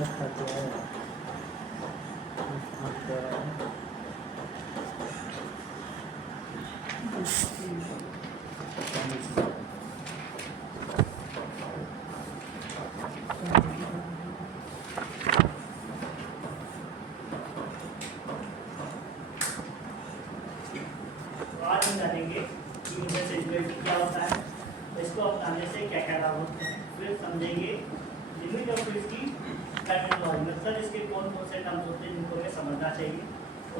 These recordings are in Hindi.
आज हम जानेंगे कि इंटरचेंजेबिलिटी क्या होता है, इसको अपनाने से क्या क्या लाभ होते हैं। फिर समझेंगे लिमिट ऑफ इसकी टर्मिनोलॉजी, मतलब इसके कौन कौन से टर्म्स होते हैं जिनको हमें समझना चाहिए।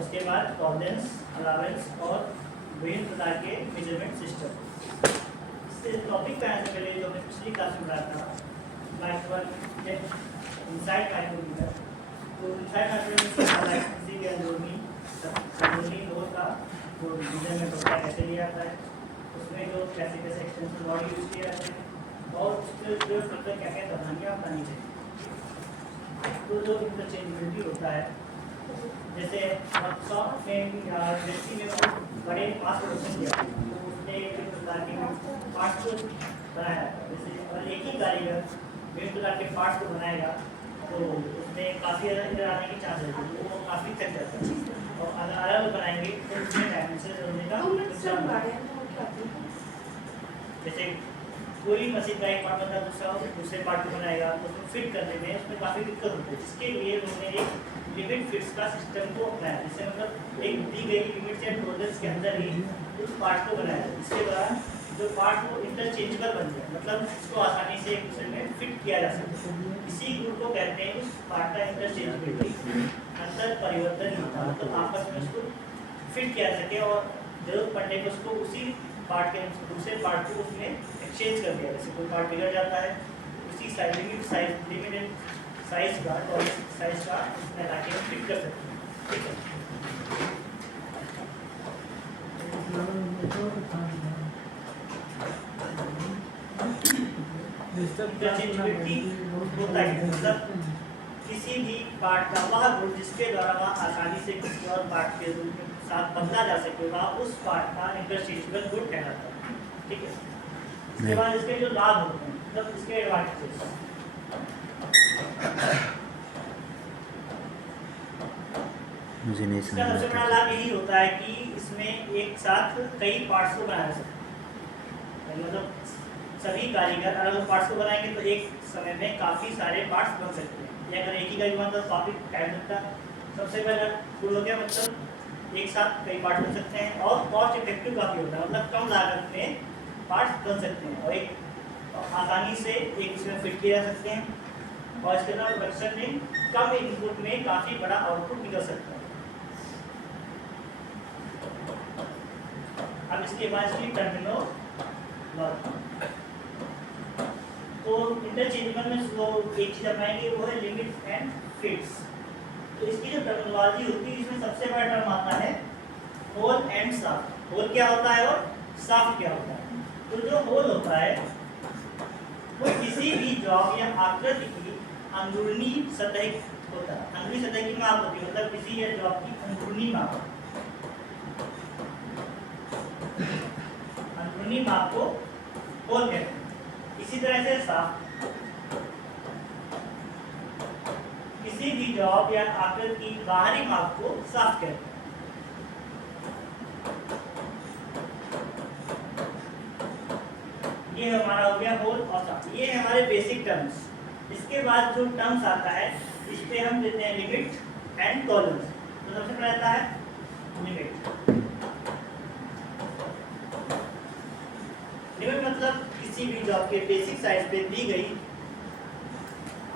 उसके बाद टॉलरेंस, अलावेंस और विभिन्न प्रकार के मेजरमेंट सिस्टम। इस टॉपिक पे आने से पहले जो हमने पिछली क्लास में पढ़ा था इनसाइड माइक्रोमीटर, तो इनसाइड माइक्रोमीटर किसी भी अंदरूनी लोड का जो मेजरमेंट होता है कैसे लिया जाता है, उसमें जो कैसे कैसे एक्सटेंशन रॉड यूज किए जाते हैं और उसके उपयोग करके क्या क्या सावधानियाँ अपनानी चाहिए। तो जो इंटरचेंजेबिलिटी होता है, जैसे वर्कशॉप में या इंडस्ट्री में बड़े पास प्रोडक्शन किया तो उसने एक प्रकार के पार्ट्स को बनाया जाता है। जैसे अगर एक ही कारीगर विभिन्न प्रकार के पार्ट्स को बनाएगा तो उसमें काफ़ी इधर आने की चांस रहती है, वो काफ़ी थक जाता है। और अगर अलग बनाएंगे तो उसमें डायमेंशन होने का जैसे कोई मशीन का एक पार्ट बना दूसरे पार्ट को बनाएगा तो उसको फिट करने में उसमें काफ़ी दिक्कत होती है। इसके लिए उन्होंने एक लिमिट फिट्स का सिस्टम को अपनाया, जिससे मतलब एक दी गई लिमिट या टॉलरेंस के अंदर ही उस पार्ट को बनाया। इसके दौरान जो पार्ट वो इंटरचेंजेबल बन जाए, मतलब इसको आसानी से एक दूसरे में फिट किया जा सके। इसी गुण को कहते हैं उस पार्ट का इंटरचेंजेबिलिटी, अंतर परिवर्तन होता है, मतलब आपस में उसको फिट किया जा सके और जरूरत पड़ने पर उसको उसी पार्ट के दूसरे पार्ट को उसमें एक्सचेंज कर दिया। जैसे कोई पार्ट बिगड़ जाता है उसी लिमिटेड साइज का और साइज का उसमें लाके हम फिट कर सकते हैं। ठीक है, इंटरचेंजेबिलिटी होता है मतलब किसी भी पार्ट का वह गुण जिसके द्वारा वह आसानी से किसी और पार्ट के साथ बदला जा सके, वह उस पार्ट का इंटरचेंजेबल गुण कहलाता है। ठीक है, इसके बाद इसके जो लाभ होते हैं, मतलब इसके एडवांटेजेस, मुझे नहीं इसका सबसे बड़ा लाभ यही होता है कि इसमें एक साथ कई पार्ट्स को बनाया जा सकता है। मतलब सभी कारीगर अलग अलग पार्ट्स को बनाएंगे तो एक समय में काफ़ी सारे पार्ट्स बन सकते हैं। या अगर एक ही का युवा तो काफ़ी टाइम लगता है। सबसे पहले गुण हो गया, मतलब एक साथ कई पार्ट बन सकते हैं और कॉस्ट इफेक्टिव काफ़ी होता है, मतलब कम लागत में पार्ट्स बन सकते हैं और एक आसानी से एक दूसरे में फिट किए जा सकते हैं और इसके अलावा प्रोडक्शन में कम इनपुट में काफ़ी बड़ा आउटपुट निकल सकता है। अब इसके बाद इसकी टर्मिनोलॉजी, तो इंटरचेंजेबल में जो एक चीज़ अपनाएंगे वो है लिमिट एंड फिट्स। तो इसकी जो टर्मिनोलॉजी होती है इसमें सबसे बड़ा टर्म आता है होल एंड शाफ्ट। होल क्या होता है और शाफ्ट क्या होता है? तो जो होल होता है वो किसी भी जॉब या आकृति की अंदरूनी सतह होता है। अंदरूनी सतह की माप होती है, मतलब किसी या जॉब की अंदरूनी माप, अंदरूनी माप को होल कहते हैं। इसी तरह से शाफ्ट किसी भी जॉब या आकृति की बाहरी माप को शाफ्ट कहते हैं। ये हमारा हो गया होल और शाफ्ट, ये हमारे बेसिक टर्म्स। इसके बाद जो टर्म्स आता है इस पे हम देते हैं लिमिट एंड टॉलरेंस। तो सबसे पहले आता है लिमिट। लिमिट मतलब किसी भी जॉब के बेसिक साइज पे दी गई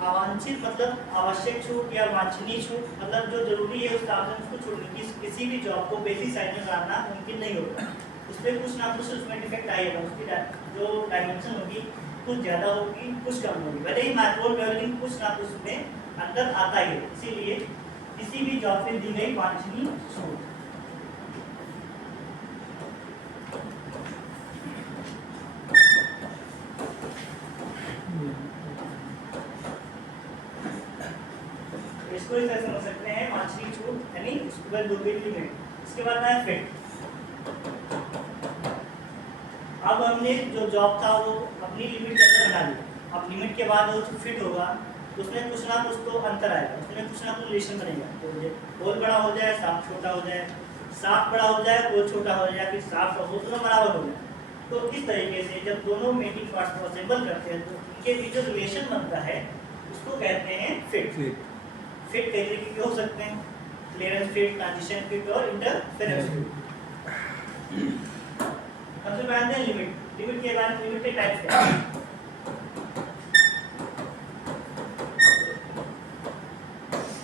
अवांछित मतलब आवश्यक छूट या वांछनीय छूट, मतलब जो जरूरी है उस टॉलरेंस को छोड़ने की। किसी भी जॉब को बेसिक साइज में लाना मुमकिन नहीं होता, उसमें कुछ ना कुछ उसमें डिफेक्ट आएगा। उसकी जो डायमेंशन होगी कुछ ज़्यादा होगी कुछ कम होगी, भले ही माइक्रोन लेकिन कुछ ना कुछ में अंदर आता ही है। इसीलिए किसी भी जॉब पे दी गई वांछनीय छूट। इसको इस तरह समझ सकते हैं, वांछनीय छूट यानी लिमिट। इसके बाद है फिट। अब हमने जो जॉब था वो अपनी लिमिट के अंदर बना लिया, अब लिमिट के बाद वो फिट होगा उसमें कुछ ना कुछ तो अंतर आएगा, उसमें कुछ ना कुछ रिलेशन बनेगा। तो होल बड़ा हो जाए, साफ छोटा हो जाए, साफ बड़ा हो जाए, होल छोटा हो जाए, फिर साफ और होल दोनों बराबर हो जाए। तो इस तरीके से जब दोनों मेटिंग पार्ट्स को असेंबल करते हैं तो उनके बीच जो रिलेशन बनता है उसको कहते हैं फिट। फिट कई तरीके के हो सकते हैं, क्लियरेंस फिट, ट्रांजिशन फिट और इंटरफेरेंस फिट। सबसे पहले हैं लिमिट। लिमिट के बारे में, लिमिट के टाइप्स क्या हैं?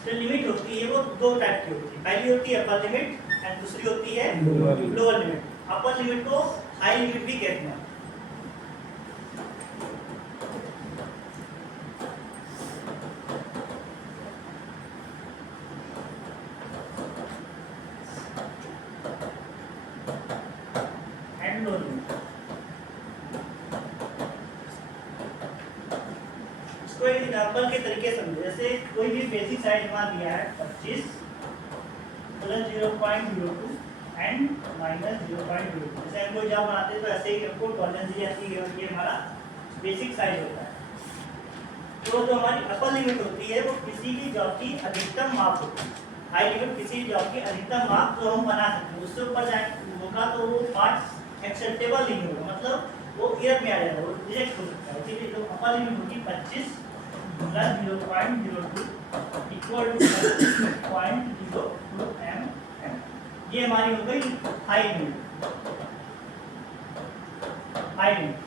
जो लिमिट होती है वो दो टाइप की होती है। पहली होती है अपर लिमिट एंड दूसरी होती है लोअर लिमिट। अपर लिमिट को हाई लिमिट भी कहते हैं। And lower limit. इसको एक एग्जांपल के तरीके समझो। जैसे कोई भी बेसिक साइज मान दिया है 25 प्लस 0.02 एंड माइनस 0.02। जैसे हम कोई जॉब बनाते हैं तो ऐसे ही हमको टॉलरेंस दी जाती है और ये हमारा बेसिक साइज होता है। तो जो हमारी अपर लिमिट होती है वो किसी भी जॉब की अधिकतम माप होती है। हाई लिमिट किसी जॉब की अधिकतम माप जो हम बना सकते हैं, उससे ऊपर जाए होगा तो वो पार्ट एक्सेप्टेबल नहीं होगा, मतलब वो एरर में आ जाएगा, वो रिजेक्ट हो सकता है। इसीलिए जो अपर लिमिट होगी 25 प्लस 0.02 इक्वल टू 0.02 mm, ये हमारी हो गई हाई लिमिट। High limit.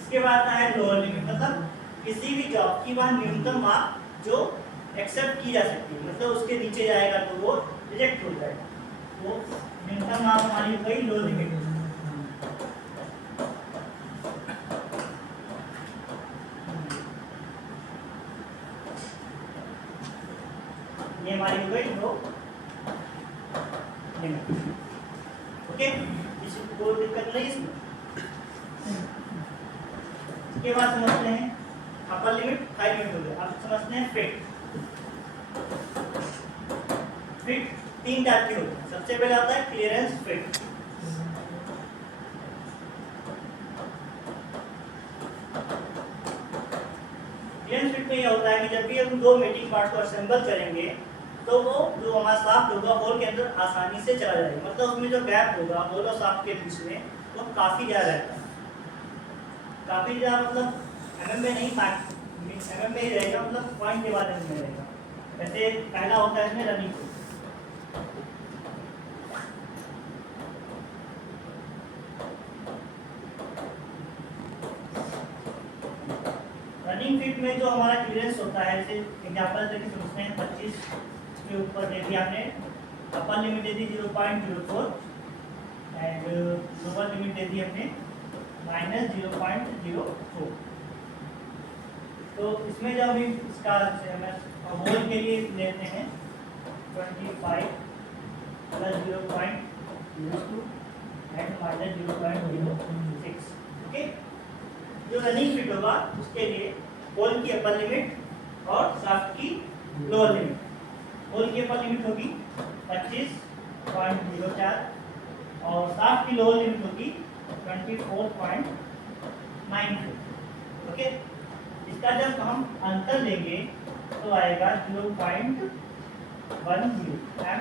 इसके बाद आता है लोअर लिमिट, मतलब किसी भी जॉब की वह न्यूनतम माप जो एक्सेप्ट की जा सकती है, मतलब उसके नीचे जाएगा तो वो रिजेक्ट हो जाएगा। वो न्यूनतम माप हमारी हो गई लोअर लिमिट। ये हमारी हो गई लो लिमिट। ओके, इसमें कोई दिक्कत नहीं इसमें। इसके बाद समझते हैं अपर लिमिट, हाई लिमिट हो गया। अब समझते हैं फिट। फिट तीन टाइप के होते हैं। सबसे पहले आता है क्लियरेंस फिट। क्लियरेंस फिट में यह होता है कि जब भी हम दो मेटिंग पार्ट को असेंबल करेंगे तो वो जो हमारा शाफ्ट होगा होल के अंदर आसानी से चला जाएगा, मतलब उसमें जो गैप होगा होल और शाफ्ट के बीच में वो काफ़ी ज़्यादा रहता है। काफ़ी ज़्यादा मतलब एमएम में नहीं, एमएम में ही रहेगा, मतलब पॉइंट के बाद एमएम में रहेगा। वैसे पहला होता है इसमें रनिंग फिट। रनिंग फिट में जो हमारा क्लियरेंस होता है, जैसे एग्जांपल देके समझते हैं 25 के ऊपर दे दिया हमने, अपर लिमिट दे दी 0.04 एंड लोअर लिमिट दे दी हमने -0.04। तो इसमें जब हम इसका होल के लिए लेते हैं 25 प्लस 0.02 एंड -0.06। ओके, जो रनिंग फिट होगा उसके लिए होल की अपर लिमिट और शाफ्ट की लोअर लिमिट। होल की अपर लिमिट होगी 25.04 और शाफ्ट की लोअर लिमिट होगी 24.92। ओके, इसका जब हम अंतर लेंगे तो आएगा 0.10 mm।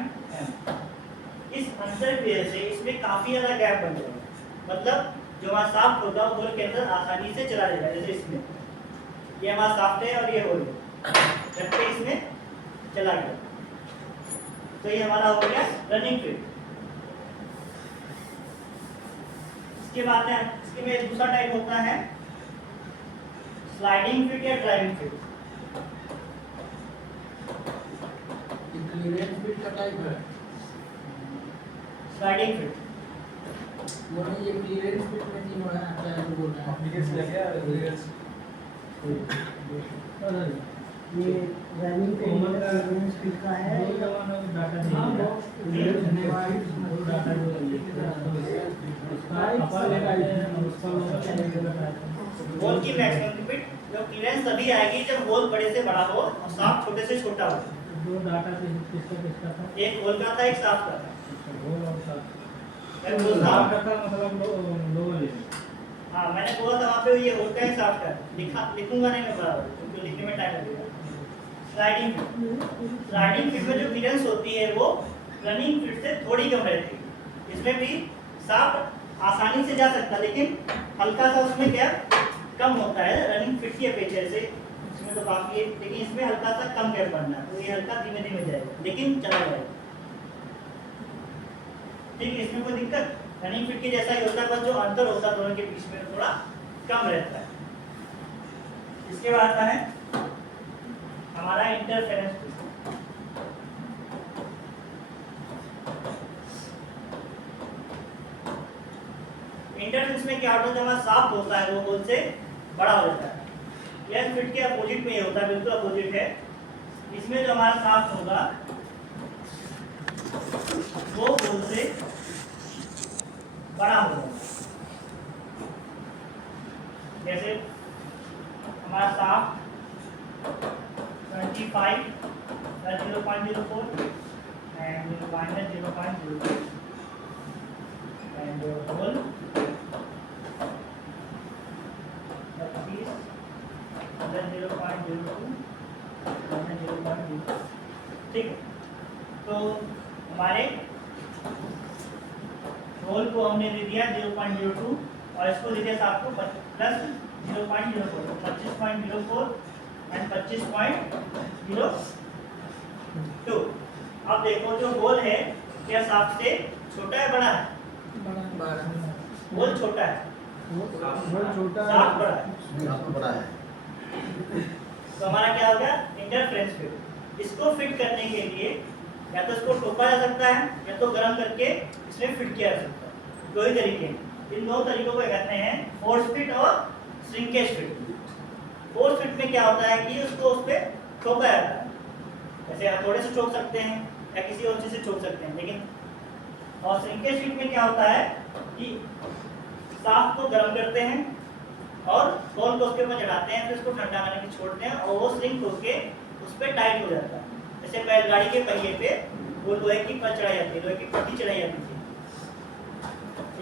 इस अंतर की वजह से इसमें काफ़ी ज़्यादा गैप बन जाएगा, मतलब जो हमारा शाफ्ट होगा होल के अंदर आसानी से चला जाएगा। जैसे इसमें ये हमारा शाफ्ट है और ये होल है, जबकि इसमें चला गया तो ये हमारा हो गया रनिंग फिट। इसके बाद है, इसके में दूसरा टाइप होता है स्लाइडिंग फिट या ड्राइविंग फिट। क्लियरेंस फिट का टाइप है। स्लाइडिंग फिट बोले ये क्लियरेंस फिट में नहीं हो रहा है, क्या है बोल रहा है क्लियरेंस लग गया क्लियरेंस ये रनिंग पे क्लियरेंस फिट का है। डाटा हाँ, नहीं बॉक्स क्लियरेंस वो डाटा जो होल की मैक्सिमम फिट जो क्लियरेंस तभी आएगी जब होल बड़े से बड़ा हो और शाफ्ट छोटे से छोटा हो। दो डाटा किसका था? एक होल का था, एक शाफ्ट का था। होल और शाफ्ट। जब होल शाफ्ट का मतलब लोअर लिमिट। हाँ मैंने बोला था वहाँ पे ये होता है साफ का लिखूंगा नहीं मैं बराबर क्योंकि लिखने में टाइम लगेगा। स्लाइडिंग फिट में जो क्लियरेंस होती है वो रनिंग फिट से थोड़ी कम रहती है। इसमें भी साफ आसानी से जा सकता है लेकिन हल्का सा उसमें क्या कम होता है रनिंग फिट की अपेक्षा से। इसमें तो काफी है लेकिन इसमें हल्का सा कम गैप पड़ना है तो ये हल्का धीमे धीमे जाएगा लेकिन चला जाएगा। ठीक है इसमें कोई दिक्कत रनिंग फिट के जैसा ही होता है बस जो अंतर होता है दोनों के बीच में थोड़ा कम रहता है। इसके बाद आता है हमारा इंटरफेरेंस फिट। इंटरफेरेंस में क्या होता है जब हमारा साफ्ट होता है वो गोल से बड़ा हो जाता है। यह फिट के अपोजिट में ही होता है बिल्कुल अपोजिट है। इसमें जो हमारा साफ्ट होगा वो गोल से बड़ा हो जाएगा। जैसे हमारा soft 25 0.04 and minus 0.02 and whole 25 0.02 minus 0.02। ठीक है तो हमारे रोल को हमने दे दिया 0.02 और इसको दे दिया आपको प्लस 0.04 25.04 एंड 25.02। अब देखो जो गोल है क्या साफ से छोटा है बड़ा है? गोल छोटा है साफ बड़ा है। बड़ा है तो हमारा क्या होगा इंटरफेरेंस फिट। इसको फिट करने के लिए या तो इसको टोका जा सकता है या तो गर्म करके इसमें फिट किया जा सकता है। दो ही तरीके हैं। इन दो तरीकों को कहते हैं फोर्स फिट और श्रिंकेज फिट। फोर्स फिट में क्या होता है कि उसको उस पर ठोका जाता है जैसे हथौड़े से ठोक सकते हैं या किसी और चीज से ठोक सकते हैं लेकिन और श्रिंकेज फिट में क्या होता है कि साफ को गर्म करते हैं और बॉल को उसके ऊपर चढ़ाते हैं फिर उसको ठंडा करने के छोड़ते हैं और वो श्रिंक होके उस पर टाइट हो जाता है। जैसे बैलगाड़ी के पहिए पे वो लोहे की पट्टी चढ़ाई जाती है लोहे की पट्टी चढ़ाई जाती है।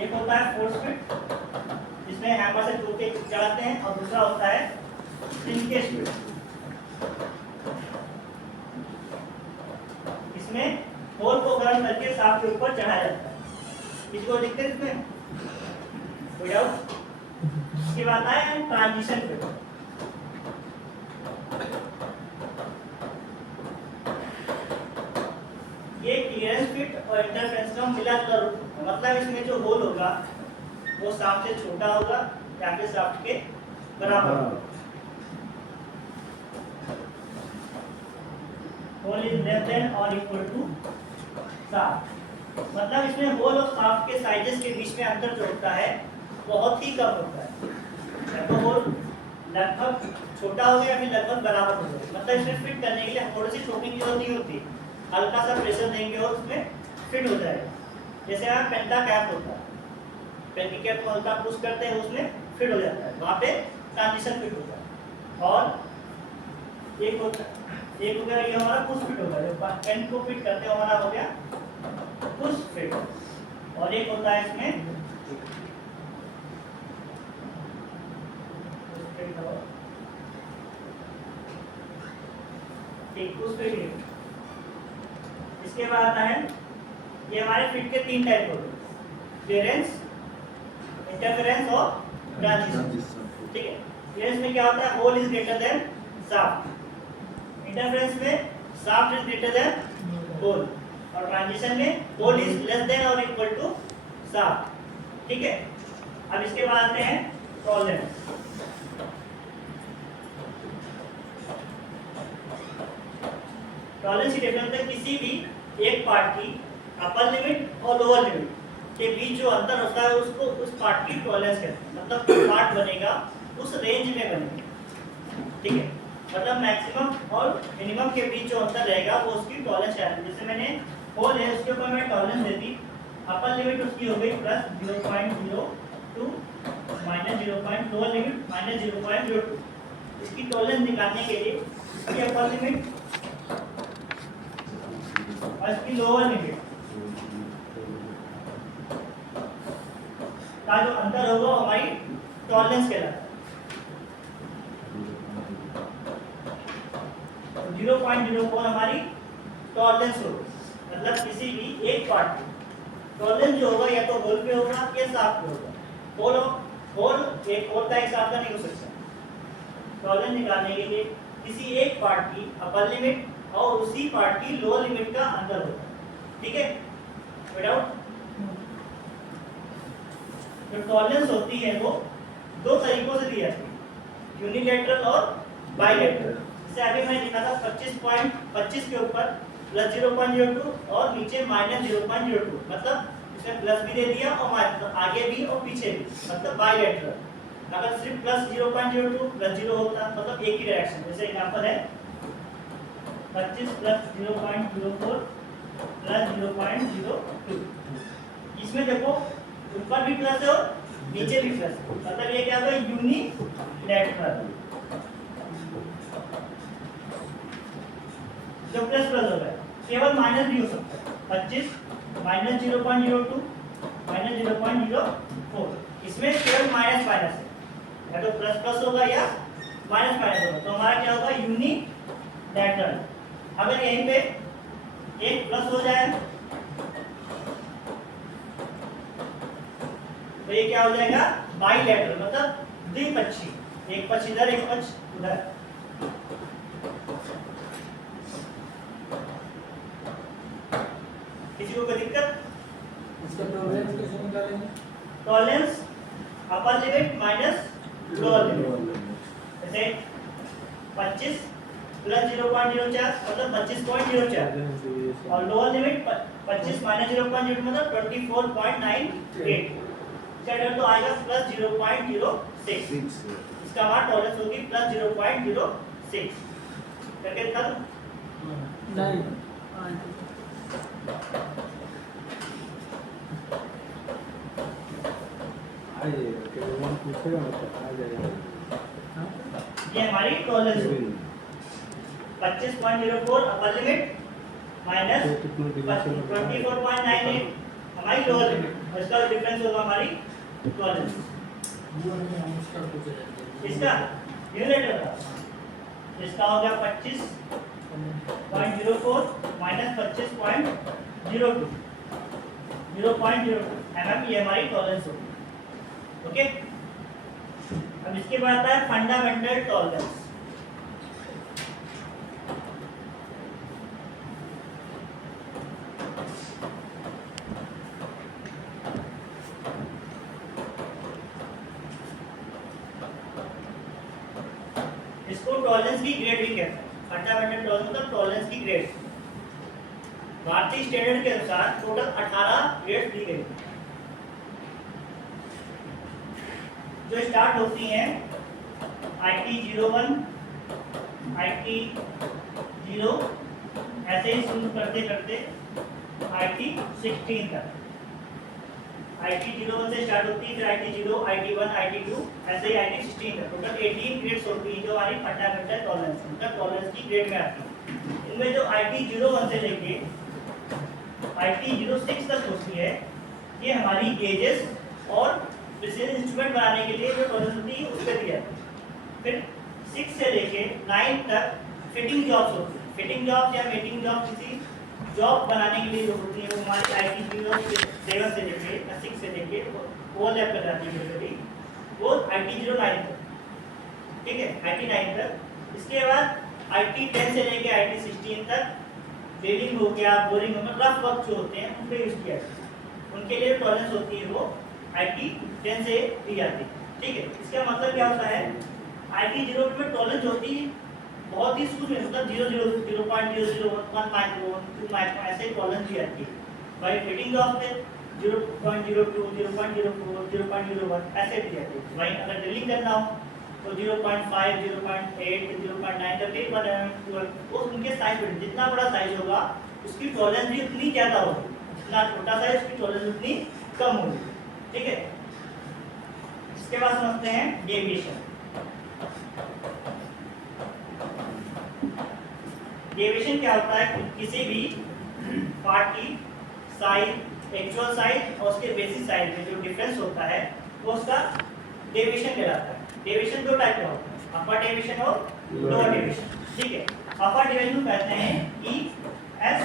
एक होता है फोर्स फिट जिसमें हैमर से ठोक के चढ़ाते हैं और दूसरा होता है श्रिंकेज फिट। इसमें होल को गर्म करके साफ के ऊपर चढ़ाया जाता है। इसको दिखते हैं इसमें कोई डाउट? इसके बाद आए ट्रांजिशन फिट। ये क्लियरेंस फिट और इंटरफेरेंस का मिलाजुला रूप है। मतलब इसमें जो होल होगा वो साफ्ट से छोटा होगा या फिर साफ्ट के बराबर होगा। होल इज लेस देन और इक्वल टू साफ्ट। मतलब इसमें होल और साफ्ट के साइजेस के बीच में अंतर जो होता है बहुत ही कम होता है। तो होल लगभग छोटा हो गया फिर लगभग बराबर हो गया। मतलब इसमें फिट करने के लिए थोड़ी सी ठोकने की जरूरत नहीं होती। हल्का सा प्रेशर देंगे और उसमें फिट हो जाएगा। जैसे यहाँ पेंटा कैप होता है पेन की कैप को हल्का पुश करते हैं उसमें फिट हो जाता है वहाँ पे ट्रांजिशन फिट होता है। और एक होता एक हो गया ये हमारा पुश फिट होगा जो पेन को फिट करते हैं हमारा हो गया पुश फिट। और एक होता है इसमें ठीक पुश फिट। इसके बाद आता है ये हमारे फिट के तीन टाइप होते हैं क्लियरेंस इंटरफेरेंस और ट्रांजिशन। ठीक है क्लियरेंस में क्या होता है hole is greater than shaft. Interference में shaft is greater than hole और ट्रांजिशन में होल इज लेस देन और इक्वल टू साफ्ट। ठीक है अब इसके बाद आते हैं टॉलरेंस। टॉलरेंस की डेफिनेशन है किसी भी एक पार्ट की अपर लिमिट और लोअर लिमिट के बीच जो अंतर होता है उसको उस पार्ट की टॉलरेंस कहते हैं। मतलब जो पार्ट बनेगा उस रेंज में बनेगा। ठीक है मतलब मैक्सिमम और मिनिमम के बीच जो अंतर रहेगा वो उसकी टॉलरेंस कहते हैं। जैसे मैंने होल है उसके ऊपर मैं टॉलरेंस दे दी अपर लिमिट उसकी हो गई plus 0.02 minus 0.2 lower limit minus 0.02। इसकी टॉलरेंस निकालने के लिए इसकी अपर लिमिट और इसकी लोअर लिमिट का जो अंतर होगा हमारी टॉलरेंस कहलाता है। 0.04 हमारी टॉलरेंस होगी, मतलब किसी भी एक पार्ट की टॉलरेंस जो होगा या तो होल पे होगा या साफ पे होगा। होल एक होल का एक साफ का नहीं हो सकता। टॉलरेंस निकालने के लिए किसी एक पार्ट की अपर लिमिट और उसी पार्ट की लोअर लिमिट का अंतर होता है, ठीक है, विदाउट। जो टॉलरेंस होती है वो दो तरीकों से दी जाती है, यूनिलैटरल और बाइलैटरल। जैसे अभी मैंने लिखा था 25 के ऊपर प्लस 0.02 और नीचे माइनस 0.02, मतलब इसमें प्लस भी दे दिया और माइनस आगे भी और पीछे भी, मतलब बाइलैटरल। अगर सिर्फ प्लस 0.02 प्लस 0 होता मतलब एक ही डायरेक्शन, जैसे एग्जांपल है 25 प्लस 0.04 प्लस 0.02, इसमें देखो ऊपर भी प्लस है और नीचे भी प्लस है, मतलब ये क्या होगा, यूनिलैटरल। जो प्लस प्लस होगा केवल माइनस भी हो सकता है, 25 माइनस 0.02 माइनस 0.04, इसमें केवल माइनस माइनस है, या तो प्लस प्लस होगा या माइनस माइनस होगा, तो हमारा क्या होगा, यूनिलैटरल। अगर यहीं पे एक प्लस हो जाए तो ये क्या हो जाएगा, बाइलैटरल, मतलब द्विपक्षी, एक पक्ष इधर एक पक्ष उधर। किसी को कोई दिक्कत? इसका टॉलरेंस कैसे निकालेंगे? टॉलरेंस अपर लिमिट माइनस लोअर लिमिट, जैसे 25 प्लस 0.04 मतलब 25.04 और लोअर लिमिट 25 माइनस 0.02 मतलब 24.98, इसका तो आएगा प्लस 0.06, इसका हमारा टॉलरेंस होगी प्लस 0.06। करके दिखा दूं? नहीं ये हमारी टॉलरेंस होगी 25.04 अपर लिमिट माइनस 24.98 हमारी लोअर लिमिट, और इसका डिफरेंस होगा हमारी टॉलरेंस। इसका यूनिलैटरल का इसका हो गया 25.04 माइनस 25.02 mm, ये हमारी टॉलरेंस होगी, ओके। अब इसके बाद आता है फंडामेंटल टॉलरेंस। इसको टॉलरेंस की ग्रेड भी कहते हैं। फंडामेंटल टॉलरेंस मतलब टॉलरेंस की ग्रेड। भारतीय स्टैंडर्ड के अनुसार टोटल 18 ग्रेड दी गई, जो स्टार्ट होती हैं IT 01, IT 0, ऐसे ही शुरू करते करते IT 16 तक। IT 01 से स्टार्ट होती है, फिर IT 0, IT 1, IT 2, ऐसे ही IT 16 तक। टोटल 18 ग्रेड्स होती हैं जो हमारी फंडामेंटल टॉलरेंस मतलब टॉलरेंस की ग्रेड में आती है। इनमें जो IT 01 से लेके IT 06 तक होती है, ये हमारी गेजेस और प्रिसीजन इंस्ट्रूमेंट बनाने के लिए जो टॉलरेंस होती है उसके दिया। फिर 6 से लेके 9 तक फिटिंग जॉब्स होती है। फिटिंग जॉब या मेटिंग जॉब किसी जॉब बनाने के लिए जो होती है वो हमारी IT 07 से लेके 6 से लेके ओवरलैप कर जाती है कभी, वो IT 09 तक, ठीक है, IT 9 तक। इसके बाद IT 10 से लेके IT 16 तक बेलिंग हो गया, बोरिंग हो गया, रफ वर्क जो होते हैं उन पे यूज किया जाता है। उनके लिए टॉलरेंस होती है वो IT 10 से दी जाती है, ठीक है। इसका मतलब क्या होता है, IT 0 में टॉलरेंस होती है बहुत ही सूक्ष्म, मतलब 0.001 माइक्रो 2 माइक्रो ऐसे टॉलरेंस दी जाती है। भाई फिटिंग जॉब पे 0.02 0.04 0.01 ऐसे दी जाती है। भाई अगर ड्रिलिंग करना हो तो 0.5 0.8 0.9 करके वो उनके साइज पर जितना बड़ा साइज होगा उसकी टॉलरेंस भी उतनी ज़्यादा होगी, जितना छोटा साइज उसकी टॉलरेंस उतनी कम होगी, ठीक है। इसके बाद समझते हैं डेविएशन। डेविएशन क्या होता है, किसी भी पार्ट की साइज, एक्चुअल साइज और उसके बेसिक साइज में जो डिफरेंस होता है वो उसका डेविएशन कहलाता है। डेविएशन दो टाइप का होता है, अपर डेविएशन और लोअर डेविएशन। ठीक है, अपर डेविएशन कहते हैं ई एस,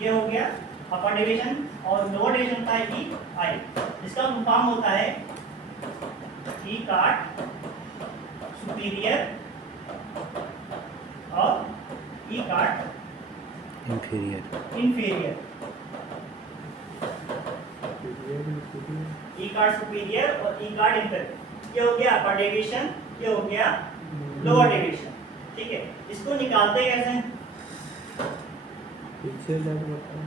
ये हो गया अपर डेविएशन, और लोअर डेविएशन का है ई आई। इसका फॉर्म होता है ई कार्ड सुपीरियर और ई कार्ड इंफीरियर। इंफीरियर। ई कार्ड सुपीरियर और ई कार्ड इंफीरियर, ये हो गया अपर डेविएशन, ये हो गया लोअर डेविएशन। ठीक है, इसको निकालते कैसे हैं? पीछे लग बताओ।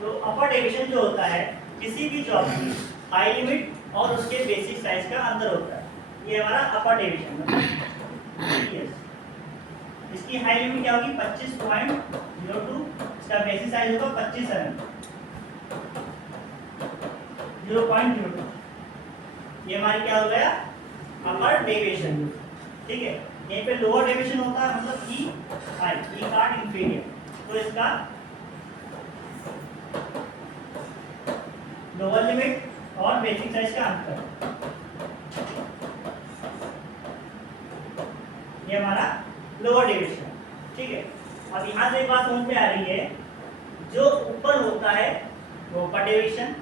तो अपर डेविएशन जो होता है किसी भी जॉब की हाई लिमिट और उसके बेसिक साइज का अंतर होता है, ये हमारा अपर डेविएशन है। इसकी हाई लिमिट क्या होगी? 25.02, इसका बेसिक साइज होगा 25 mm, 0.02। ये हमारी क्या हो गया? Upper deviation. ठीक है, यहीं पे लोअर डेविएशन होता है, मतलब ई आई, ई कार्ड इंफीरियर। तो इसका लोअर लिमिट और बेसिक साइज का अंतर, ये हमारा लोअर डेविएशन। ठीक है, अब यहाँ से एक बात समझ में आ रही है, जो ऊपर होता है वो अपर डेविएशन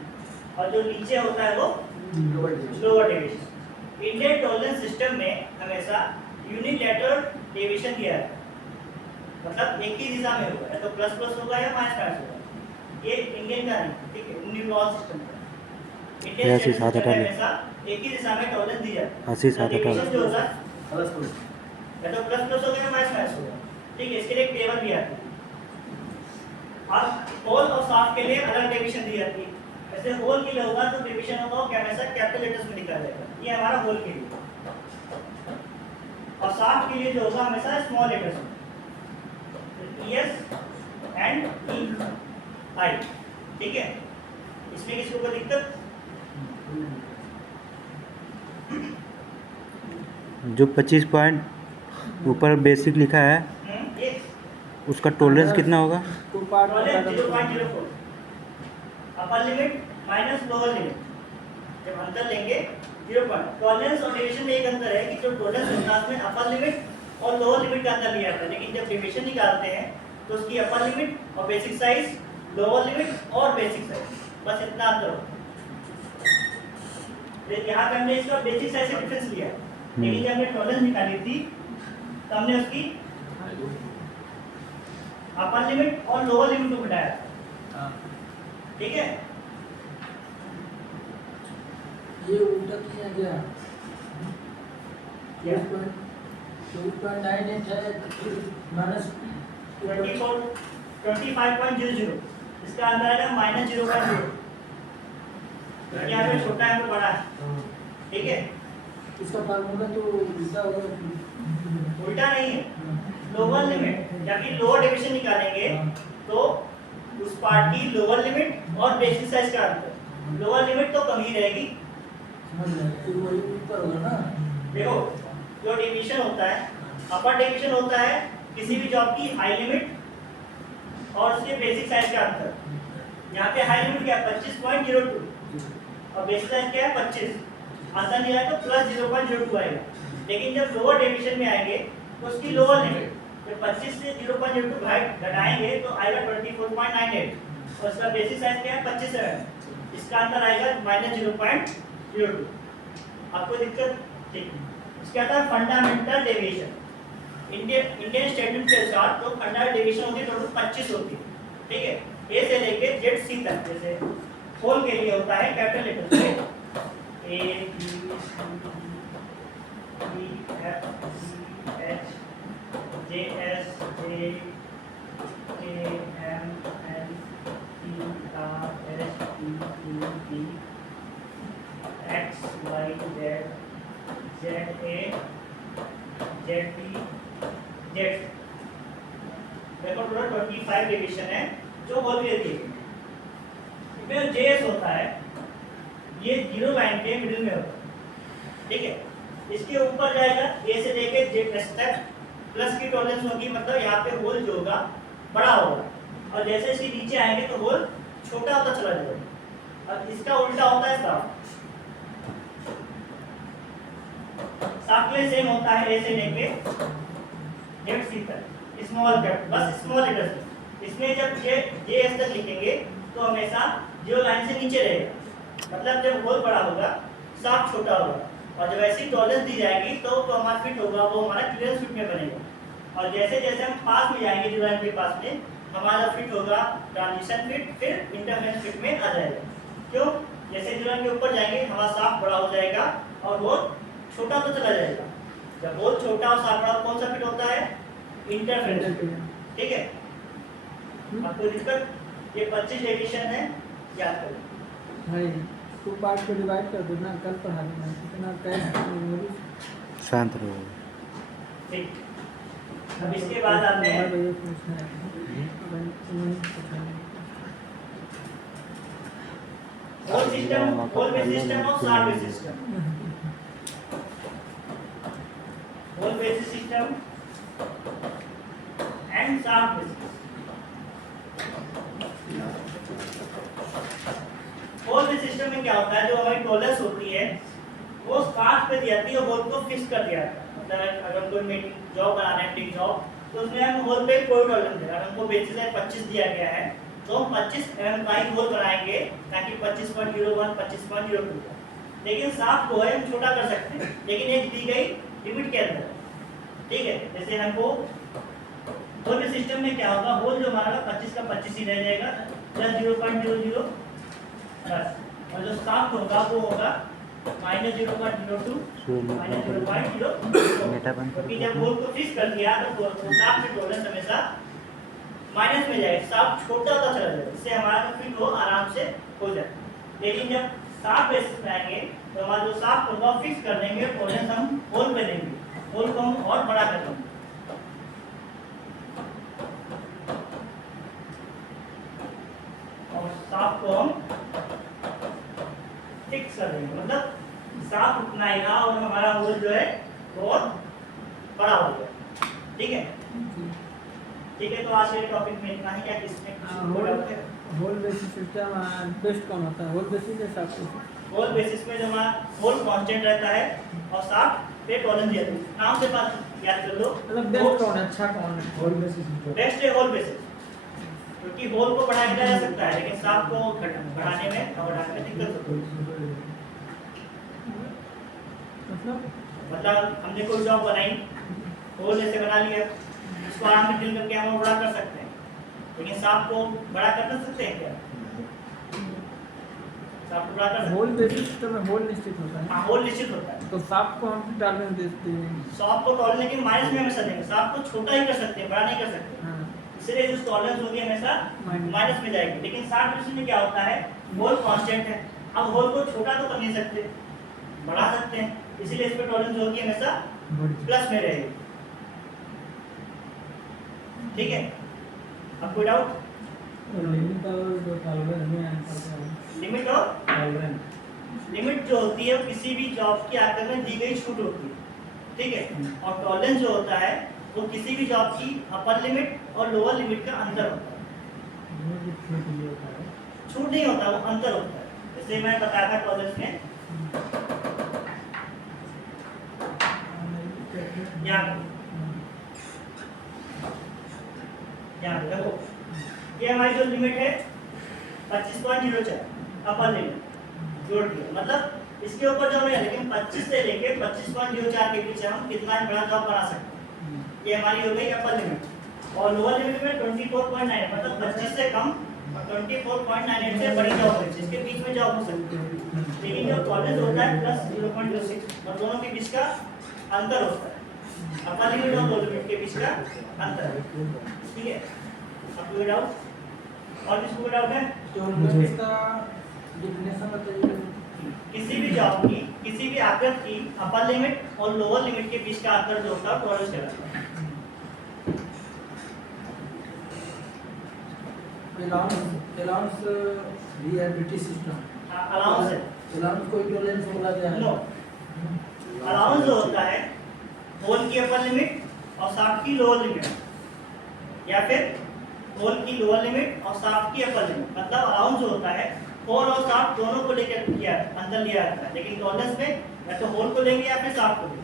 और जो नीचे होता है वो lower deviation. Indian tolerance system में हमेशा यूनिलैटरल डेविएशन दिया है, मतलब एक ही दिशा में होगा, या तो प्लस प्लस होगा या माइनस माइनस होगा। ये इंडियन का नहीं, ठीक है, इंडियन लॉ सिस्टम का। इंडियन ऐसे साथ हटा ले। हमेशा एक ही दिशा में टॉलरेंस दी जाती है। 80 साथ हटा ले। डेविएशन जो होता है या तो प्लस प्लस होगा या माइनस माइनस होगा। ठीक है, इसके लिए एक टेबल भी आती है। अब होल और शाफ्ट के लिए अलग डेविएशन दी जाती है। ऐसे होल के लिए होगा तो डेविएशन होगा वो हमेशा कैपिटल लेटर्स में लिखा जाएगा, ये हमारा होल के लिए। और शाफ्ट के लिए जो होगा हमेशा स्मॉल लेटर्स में, एस एंड ई आई। ठीक है, इसमें किसी को कोई दिक्कत? जो 25 पॉइंट ऊपर बेसिक लिखा है यस, उसका टॉलरेंस कितना होगा? Two part tolerance 0.04, upper limit minus lower limit, जब अंतर लेंगे 0. टॉलरेंस और डेविएशन में एक अंतर है कि जो टॉलरेंस होता है उसमें अपर लिमिट और लोअर लिमिट का अंतर लिया जाता है, लेकिन जब डेविएशन निकालते हैं तो उसकी अपर लिमिट और बेसिक साइज, लोअर लिमिट और बेसिक साइज, बस इतना अंतर होता है। यहाँ पे हमने इसका बेसिक साइज से डिफरेंस लिया है, लेकिन जब हमने टॉलरेंस निकाली थी तो हमने उसकी अपर लिमिट और लोअर लिमिट को घटाया। ठीक है, ये उल्टा किया गया। 2.98 है माइनस 25.00, इसका अंदर आएगा माइनस 0.0। यहाँ पे छोटा है तो बड़ा है। ठीक है, इसका फार्मूला तो उल्टा होगा। उल्टा नहीं है, लोअर लिमिट, जब भी लोअर डेविएशन निकालेंगे तो उस पार्ट की लोअर लिमिट और बेसिक साइज का अंतर, लोअर लिमिट तो कम ही रहेगी। समझ गए, फिर वही ऊपर होगा ना। देखो, जो डेविएशन होता है, अपर डेविएशन होता है किसी भी जॉब की हाई लिमिट और उसके बेसिक साइज का अंतर। यहाँ पे हाई लिमिट क्या है? 25.02 और बेसिक साइज क्या है? 25। आंसर नहीं आया तो प्लस 0.02 आएगा। लेकिन जब लोअर डेविएशन में आएंगे तो उसकी लोअर लिमिट जब 25 से 0.02 घटाएंगे तो आएगा 24.98 और इसका बेसिक साइज क्या है? 25 mm। इसका अंतर आएगा माइनस 0.02। आपको दिक्कत? ठीक। इसके आता है फंडामेंटल डेविएशन। इंडियन स्टैंडर्ड के अनुसार तो फंडामेंटल डेविएशन होती है टोटल 25 होती है। ठीक है, ए से लेके जेड सी तक। जैसे होल के लिए होता है कैपिटल लेटर से A B C F G H J S J K M N P R S T U V X Y Z Z A Z B Z. देखो टोटल 25 डिवीजन है जो होल के लिए। इसमें जे एस होता है, ये जीरो लाइन के मिडिल में होता है। ठीक है, इसके ऊपर जाएगा ए से लेके जेड एस तक, प्लस की टॉलरेंस होगी, मतलब यहाँ पे होल जो होगा बड़ा होगा। और जैसे इसके नीचे आएंगे तो होल छोटा होता चला जाएगा। और इसका उल्टा होता है शाफ्ट। शाफ्ट में सेम होता है, ए से लेके जेड सी तक स्मॉल कैप, बस स्मॉल लेटर से। इसमें जब जे एस तक लिखेंगे तो हमेशा जीरो लाइन से नीचे रहेगा, मतलब जब होल बड़ा होगा शाफ्ट छोटा होगा। और जब ऐसी टॉलरेंस दी जाएगी तो हमारा फिट होगा वो हमारा क्लियरेंस फिट में बनेगा। और जैसे जैसे हम पास में जाएंगे जीरो लाइन के पास में, हमारा फिट होगा ट्रांजिशन फिट, फिर इंटरफेरेंस फिट में आ जाएगा। क्यों? जैसे जीरो लाइन के ऊपर जाएंगे हमारा शाफ्ट बड़ा हो जाएगा और होल छोटा तो चला जाएगा। जब होल छोटा और शाफ्ट बड़ा कौन सा फिट होता है? Interference fit. ठीक है, आपको दिक्कत? ये 25 एडिशन है, याद करो भाई। 2 पार्ट को डिवाइड कर दो ना, कल पढ़ा देना कितना कैश मेमोरी। शांत रहो। ठीक। अब इसके बाद आते हैं भैया पूछना है hole system, hole base system और shaft base system. Hole base system and shaft base system. Hole base system में क्या होता है, जो हमारी टॉलरेंस होती है वो शाफ्ट पे दी जाती है, होल को फिक्स कर दिया जाता है। मतलब अगर कोई मीटिंग जॉब बनाना है, मीटिंग जॉब, तो उसमें हम होल पे कोई टॉलरेंस देगा। अगर हमको बेसिस है 25 दिया गया है तो हम 25 mm का ही होल बनाएंगे, ताकि 25.01 25.02। लेकिन शाफ्ट को है हम छोटा कर सकते हैं, लेकिन एक दी गई लिमिट के अंदर। ठीक है, जैसे हमको होल बेस सिस्टम में क्या होगा, होल जो हमारा 25 का 25 ही रह जाएगा, प्लस 0.00 बस। और जो शाफ्ट होगा वो होगा -0.02 -0.0, बेटा बंद क्योंकि जब होल को फिक्स कर दिया तो शाफ्ट की टॉलरेंस हमेशा माइनस में जाएगा, शाफ्ट छोटा होता चला जाएगा, इससे हमारा फिट हो आराम से हो जाए। लेकिन जब शाफ्ट बेसिस पे आएंगे तो हमारा जो शाफ्ट होगा फिक्स कर देंगे, टॉलरेंस हम होल पे देंगे, होल को हम और बड़ा कर देंगे। और शाफ्ट को हम फिक्स कर देंगे, मतलब शाफ्ट उतना ही रहा और हमारा होल जो है बहुत बड़ा हो गया। ठीक है, ठीक है। तो आज के टॉपिक में इतना ही। क्या किसमें कुछ डाउट है? होल बेसिस सिस्टम बेस्ट कौन होता है, होल बेसिस या शाफ्ट बेसिस? होल बेसिस में जो हमारा होल कांस्टेंट रहता है और शाफ्ट पे टॉलरेंस दिया जाता है। नाम से बात याद कर लो, मतलब बेस्ट कौन है, अच्छा कौन है? Hole basis system. बेस्ट है होल बेसिस, क्योंकि होल को बढ़ाया जा सकता है लेकिन शाफ्ट को बढ़ाने में और घटाने में दिक्कत होती है। मतलब हमने कोई जॉब बनाई, होल ऐसे बना लिया, इसको आराम से ड्रिल करके हम बड़ा कर सकते हैं, लेकिन शाफ्ट को बड़ा कर सकते हैं क्या? शाफ्ट को बड़ा कर सकते हैं? होल बेसिस सिस्टम में होल निश्चित होता है। हाँ, होल निश्चित होता है। तो शाफ्ट को हम टॉलरेंस देते हैं। शाफ्ट को टॉलरेंस लेकिन माइनस में हमेशा देंगे, शाफ्ट को छोटा ही कर सकते हैं, बड़ा नहीं कर सकते। हाँ, इसलिए जो टॉलरेंस होगी हमेशा माइनस में जाएगी। लेकिन शाफ्ट बेसिस में क्या होता है, होल कांस्टेंट है, अब होल को छोटा तो कर नहीं सकते, बढ़ा सकते हैं, इसीलिए इस पे टॉलरेंस होगी हमेशा प्लस में रहेगी। ठीक है, अब कोई डाउट? लिमिट और टॉलरेंस में आंसर क्या है? लिमिट और टॉलरेंस। लिमिट जो होती है वो किसी भी जॉब के आकर में दी गई छूट होती है। ठीक है, और टॉलरेंस जो होता है वो किसी भी जॉब की अपर लिमिट और लोअर लिमिट का अंतर होता है। ये भी छूट ये होता है। छूट नहीं होता, वो अंतर होता है। जैसे मैं बताया था टॉलरेंस में, यहाँ देखो, ये हमारी जो लिमिट है 25.04 अपर लिमिट जोड़ दिया, मतलब इसके ऊपर जो नहीं है, लेकिन 25 से लेके 25.04 के बीच हम कितना बड़ा जॉब बना सकते हैं, ये हमारी हो गई अपर लिमिट। और लोअर लिमिट में 24.9, मतलब 25 से कम और 24.98 से बड़ी जॉब है, जिसके बीच में जॉब हो सकती है। लेकिन जब टॉलरेंस होता है प्लस 0.06 और दोनों के बीच का अंतर होता है, अपर लिमिट और लोअर लिमिट के बीच का अंतर। ठीक है, अब कोई डाउट और किसी को डाउट है? इसका डेफिनेशन बताइए। किसी भी जॉब की, किसी भी आकृति की अपर लिमिट और लोअर लिमिट के बीच का अंतर जो होता है टॉलरेंस कहलाता है। अलाउंस भी है ब्रिटिश सिस्टम। अलाउंस है, अलाउंस कोई टॉलरेंस बोला जाए? नो, अलाउंस जो होता है होल की अपर लिमिट और शाफ्ट की लोअर लिमिट, या फिर होल की लोअर लिमिट और शाफ्ट की अपर लिमिट। मतलब अलाउंस जो होता है होल और शाफ्ट दोनों को लेकर किया अंदर लिया जाता है, लेकिन टॉलरेंस में या तो होल को लेंगे या फिर शाफ्ट को लेंगे।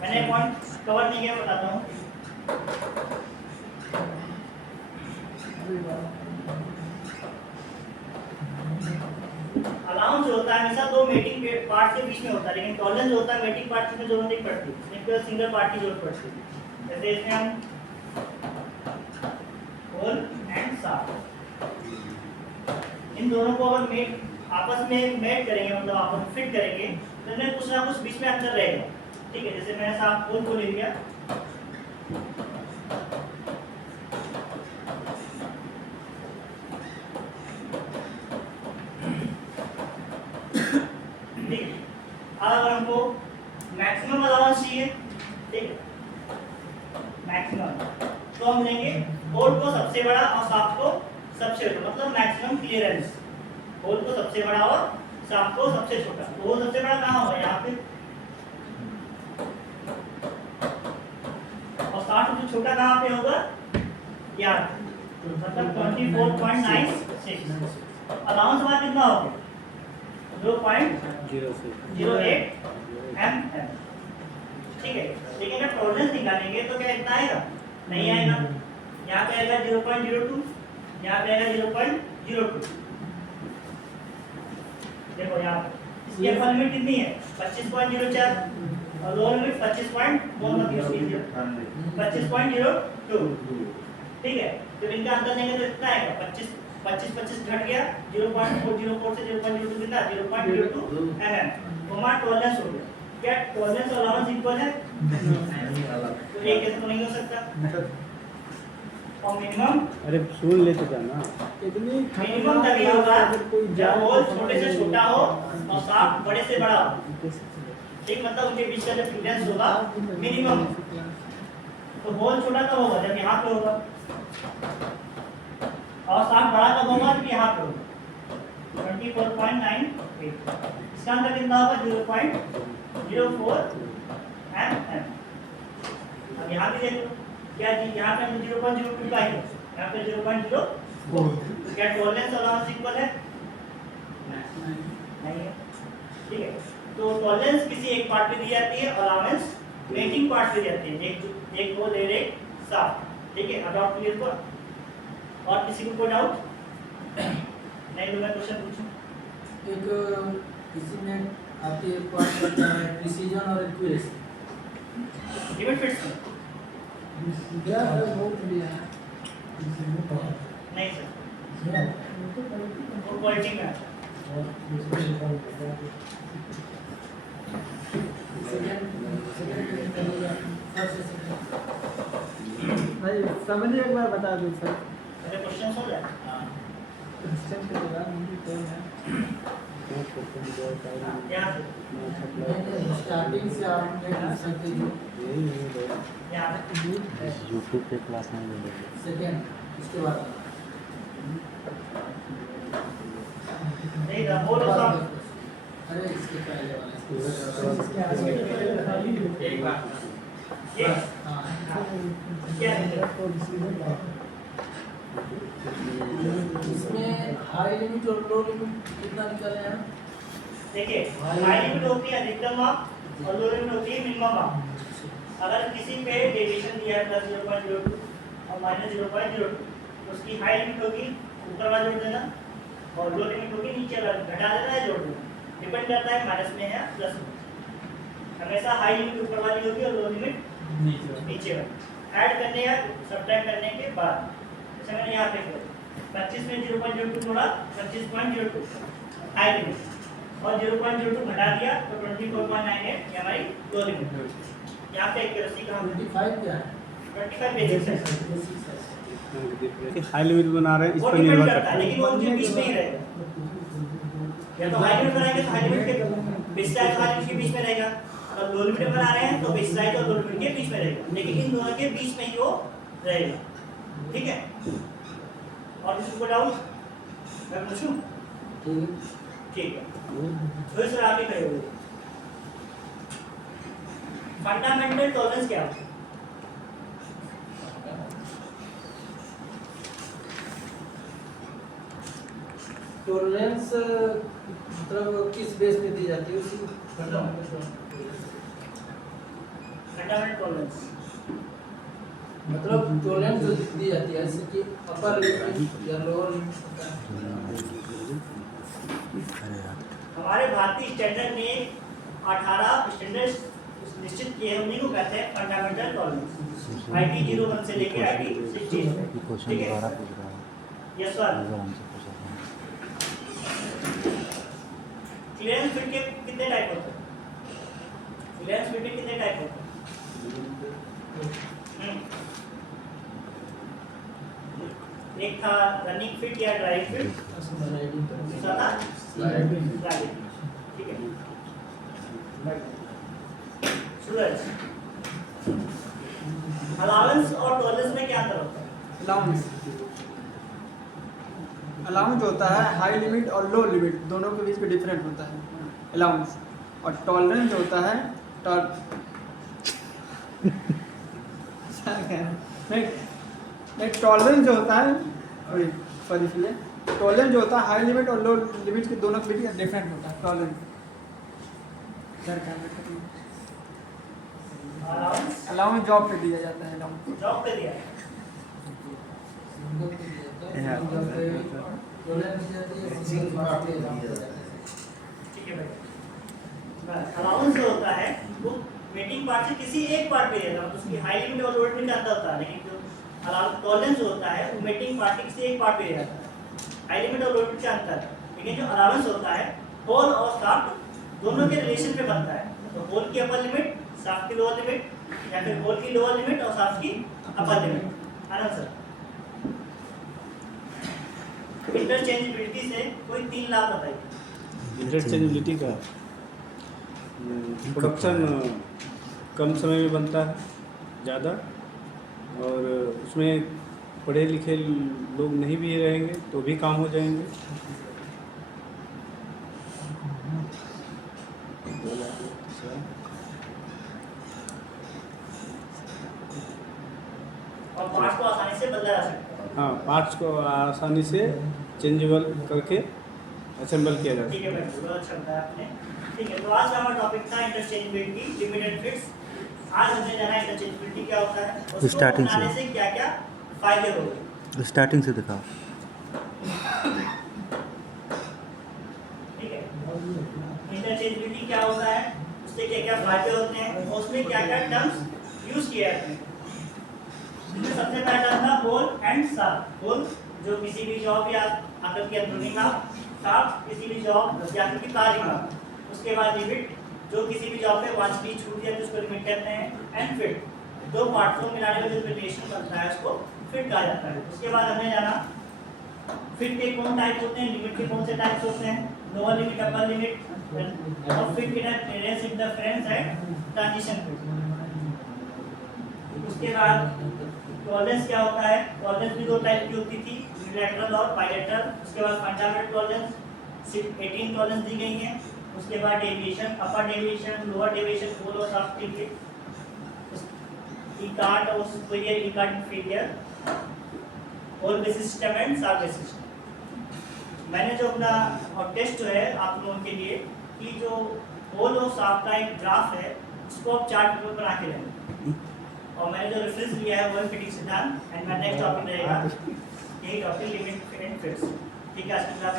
मैंने पॉइंट कवर नहीं किया, बताता हूँ। अलाउंस जो होता है हमेशा दो मेटिंग पार्ट के बीच में होता है, लेकिन टॉलरेंस जो होता है मेटिंग पार्ट की जरूरत नहीं पड़ती, सिर्फ सिंगल पार्ट की जरूरत पड़ती है। जैसे इसमें हम होल एंड शाफ्ट इन दोनों को अगर मेट आपस में मेट करेंगे, मतलब आपस में फिट करेंगे, तो इनमें कुछ ना कुछ बीच में अंतर रहेगा। ठीक है, जैसे मैंने शाफ्ट होल को ले लिया, अगर हमको मैक्सिमम अलाउंस चाहिए, ठीक है, मैक्सिमम, तो हम लेंगे होल को सबसे बड़ा और शाफ्ट को सबसे छोटा, मतलब मैक्सिमम क्लियरेंस। होल को सबसे बड़ा और शाफ्ट को सबसे छोटा। तो वो सबसे बड़ा कहाँ होगा, यहाँ पे, और शाफ्ट जो छोटा कहाँ पे होगा, यहाँ पे, मतलब 24.96। अलाउंस हमारा कितना हो गया, 0.08 mm। ठीक है, लेकिन अगर टॉलरेंस निकालेंगे तो क्या इतना आएगा, नहीं आएगा। यहाँ पे आएगा 0.02, यहाँ पे आएगा 0.02। देखो यहाँ पे इसकी अपर लिमिट कितनी है, 25.04 और लोअर लिमिट 25.02। ठीक है, तो इनका अंतर लेंगे तो इतना आएगा, 25 घट गया, 0.404 से 0.02 कितना, 0.02 mm। तो हमारा टॉलरेंस हो गया। क्या टॉलरेंस और अलाउंस इक्वल है? तो एक कैसे तो नहीं हो सकता। और मिनिमम, अरे सुन लेते जाना, मिनिमम तभी होगा जब होल छोटे से छोटा हो और शाफ्ट बड़े से बड़ा हो। ठीक, मतलब उनके बीच का जो डिफरेंस होगा मिनिमम। तो होल छोटा कब होगा, जब यहाँ पे होगा, और शाफ्ट बड़ा कब होगा, जब यहाँ पे होगा। 24.98। इसका अंतर कितना होगा, 0.04 mm। अब यहाँ भी देखो, क्या जी, यहाँ पे 0.02 का है, यहाँ पे 0.04। क्या टॉलरेंस और अलाउंस इक्वल है? नहीं है। ठीक है, तो टॉलरेंस किसी एक पार्ट पे दी जाती है, अलाउंस मेटिंग पार्ट पे दी जाती है, एक होल और एक शाफ्ट। ठीक है, अब डाउट क्लियर हुआ? और किसी को कोई डाउट नहीं? तो मैं क्वेश्चन पूछूं। एक इसी में आपके पास करता है प्रिसीजन और एक्यूरेसी। लिमिट फिट्स में नहीं सर, वो क्वालिटी में आता है। भाई समझिए एक बार बता दो सर। अरे क्वेश्चन हो जाए। क्वेश्चन के जवाब नहीं तो है। यहाँ से स्टार्टिंग से आपने सकते हो यहाँ पे यूट्यूब पे क्लास में ले लेंगे। सेकंड इसके बाद नहीं था, वो लोग सब अरे इसके पहले वाला एक बार ये हाँ क्या है? इसमें हाई लिमिट और लो लिमिट कितना निकाले हैं? देखिए, हाई लिमिट होती है अधिकतम माप और लो लिमिट होती है मिनिमम माप। अगर किसी पे डेविएशन दिया है +0.02 और -0.02, तो उसकी हाई लिमिट होगी ऊपर वाला जोड़ देना और लो लिमिट होगी नीचे वाला घटा देना है जोड़ देना। डिपेंड करता है माइनस में है या प्लस में। हमेशा हाई लिमिट ऊपर वाली होगी और लो लिमिट नीचे वाली। ऐड करने या सब्ट्रैक्ट करने के बाद जैसे मैंने यहाँ पे किया 25 में 0.02 जोड़ा 25.02 हाई लिमिट और 0.02 घटा दिया तो 24.98 ये हमारी लो लिमिट। यहाँ पे एक्यूरेसी का 25 क्या है? 25 बेसिक है, हाई लिमिट बना रहे हैं, इस वो पर डिपेंड निर्भर करता करता है, है। लेकिन वो उनके बीच में ही रहेगा। या तो हाई लिमिट बनाएंगे तो हाई लिमिट के बेसिक हाई लिमिट के बीच में रहेगा, अगर लो लिमिट बना रहे हैं तो बेसिक और लो लिमिट के बीच में रहेगा, लेकिन इन दोनों के बीच में ही वो रहेगा। ठीक है, और किसी को डाउट मैं पूछूं? ठीक है, तो सर आप ही कहोगे फंडामेंटल टॉलरेंस क्या है? टॉलरेंस मतलब किस बेस पे दी जाती है उसी फंडामेंटल टॉलरेंस मतलब टॉलरेंस जो दी जाती है जैसे कि अपर लिमिट या लोअर लिमिट। हमारे भारतीय स्टैंडर्ड में 18 स्टैंडर्ड निश्चित किए हैं, उन्हीं को कहते हैं फंडामेंटल टॉलरेंस। IT 01 से लेके IT 16 क्वेश्चन ठीक है। दोबारा पूछ रहा है, यस सर। अगर हमसे पूछा था। क्लियरेंस फिट के कितने टाइप होते हैं? क्लियरेंस फिट के कितने टाइप होते हैं? एक था रनिंग फिट या ड्राइव फिट, दूसरा था स्लाइडिंग। ठीक है सूरज, अलाउंस और टॉलरेंस में क्या अंतर होता है? अलाउंस होता है हाई लिमिट और लो लिमिट दोनों के बीच में डिफरेंट होता है अलाउंस। और टॉलरेंस जो होता है टॉलरेंस जो होता है टॉलरेंस जो होता है हाई लिमिट और लो लिमिट के दोनों के बीच डिफरेंट होता है टॉलरेंस। अलाउंस जॉब पे दिया जाता है अलाउंस जॉब पे दिया ठीक है भाई। अलाउंस जो होता है वो वेटिंग पार्ट से किसी एक पार्ट पे देता है, तो उसकी हाई लिमिट और लो लिमिट का अंतर होता है। लेकिन जो अलाउंस टॉलरेंस होता है वो वेटिंग पार्ट के किसी एक पार्ट पे जाता है, हाई लिमिट और लो लिमिट का अंतर है। लेकिन जो अलाउंस होता है होल और शाफ्ट दोनों के रिलेशन पे बनता है। तो होल की अपर लिमिट, शाफ्ट की लोअर लिमिट, या फिर होल की लोअर लिमिट और शाफ्ट की अपर लिमिट। है ना सर? इंटरचेंजेबिलिटी से कोई 3 लाभ बताइए। इंटरचेंजेबिलिटी का प्रोडक्शन कम समय में बनता है ज़्यादा, और उसमें पढ़े लिखे लोग नहीं भी रहेंगे तो भी काम हो जाएंगे। और पार्ट्स को आसानी से बदला जा सकता है। हाँ, पार्ट्स को आसानी से चेंजेबल करके असेंबल किया जाता है। ठीक है भाई, बहुत अच्छा बताया आपने। ठीक है, तो आज का हमारा टॉपिक था इंटरचेंजेबिलिटी, लिमिटेड फिट्स। आज हमने जाना इंटरचेंजेबिलिटी क्या होता है, उसको स्टार्टिंग से। अपनाने से क्या क्या फायदे होंगे। स्टार्टिंग से दिखाओ। ठीक है, इंटरचेंजेबिलिटी क्या होता है, उससे क्या क्या फायदे होते हैं, और उसमें क्या क्या टर्म्स यूज किए जाते हैं। इसमें सबसे पहला टर्म था होल एंड शाफ्ट। होल जो किसी भी जॉब या आकृति की अंदरूनी माप, शाफ्ट किसी भी जॉब या आकृति की बाहरी माप। उसके बाद लिमिट जो किसी भी जॉब में वांछनीय छूट जाती है उसको लिमिट कहते हैं। एंड फिट दो पार्ट्स को मिलाने का जो रिलेशन बनता है उसको फिट कहा जाता है। उसके बाद हमने जाना फिट के कौन टाइप होते हैं, लिमिट के कौन से टाइप्स होते हैं, लोअर लिमिट, अपर लिमिट, और फिट के type interference and transition fit. उसके बाद टॉलरेंस क्या होता है, टॉलरेंस भी 2 टाइप की होती थी, यूनिलैटरल और बायलैटरल। उसके बाद फंडामेंटल टॉलरेंस सिर्फ 18 टॉलरेंस दी गई हैं। उसके बाद deviation, upper deviation, lower deviation, hole और शाफ्ट के लिए, इकार्ट और सुपीरियर इकार्ट inferior, hole basis system and shaft basis system. मैंने जो अपना और टेस्ट जो है आप लोगों के लिए कि जो होल और शाफ्ट का एक ग्राफ है उसको आप चार्ट पेपर बना के लेंगे, और मैंने जो रेफरेंस लिया है वो है फिटिंग सिद्धांत। एंड मेरा नेक्स्ट टॉपिक रहेगा यही टॉपिक लिमिट एंड फिट्स। ठीक है, आज की क्लास